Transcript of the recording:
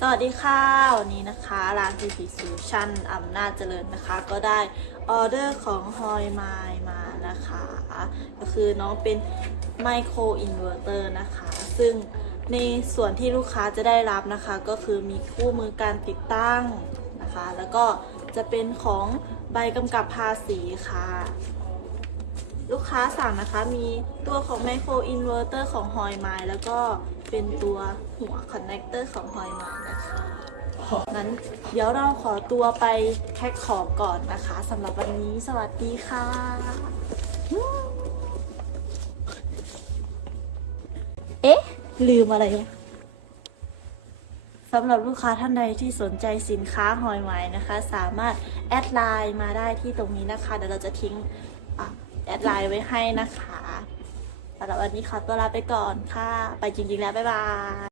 สวัสดีค่ะ วันนี้นะคะร้าน CP Solution อำนาจเจริญนะคะ ก็ได้ออเดอร์ของฮอยไมล์มานะคะ ก็คือน้องเป็นไมโครอินเวอร์เตอร์นะคะ ซึ่งในส่วนที่ลูกค้าจะได้รับนะคะ ก็คือมีคู่มือการติดตั้งนะคะ แล้วก็จะเป็นของใบกำกับภาษีค่ะ ลูกค้าสั่งนะคะมีตัวของไมโครอินเวอร์เตอร์ของฮอยไมล์แล้วก็เป็นตัวหัวคอนเนคเตอร์ของฮอยไมล์นะคะงั้นเดี๋ยวเราขอตัวไปแพ็คของก่อนนะคะสำหรับวันนี้สวัสดีค่ะเอ๊ะ ลืมอะไรสำหรับลูกค้าท่านใดที่สนใจสินค้าหอยไหมนะคะ สามารถแอดไลน์มาได้ที่ตรงนี้นะคะ เดี๋ยวเราจะทิ้งอะ แอดไลน์ไว้ให้นะคะสำหรับวันนี้ขอตัวลาไปก่อนค่ะ ไปจริงๆแล้ว บ๊ายบาย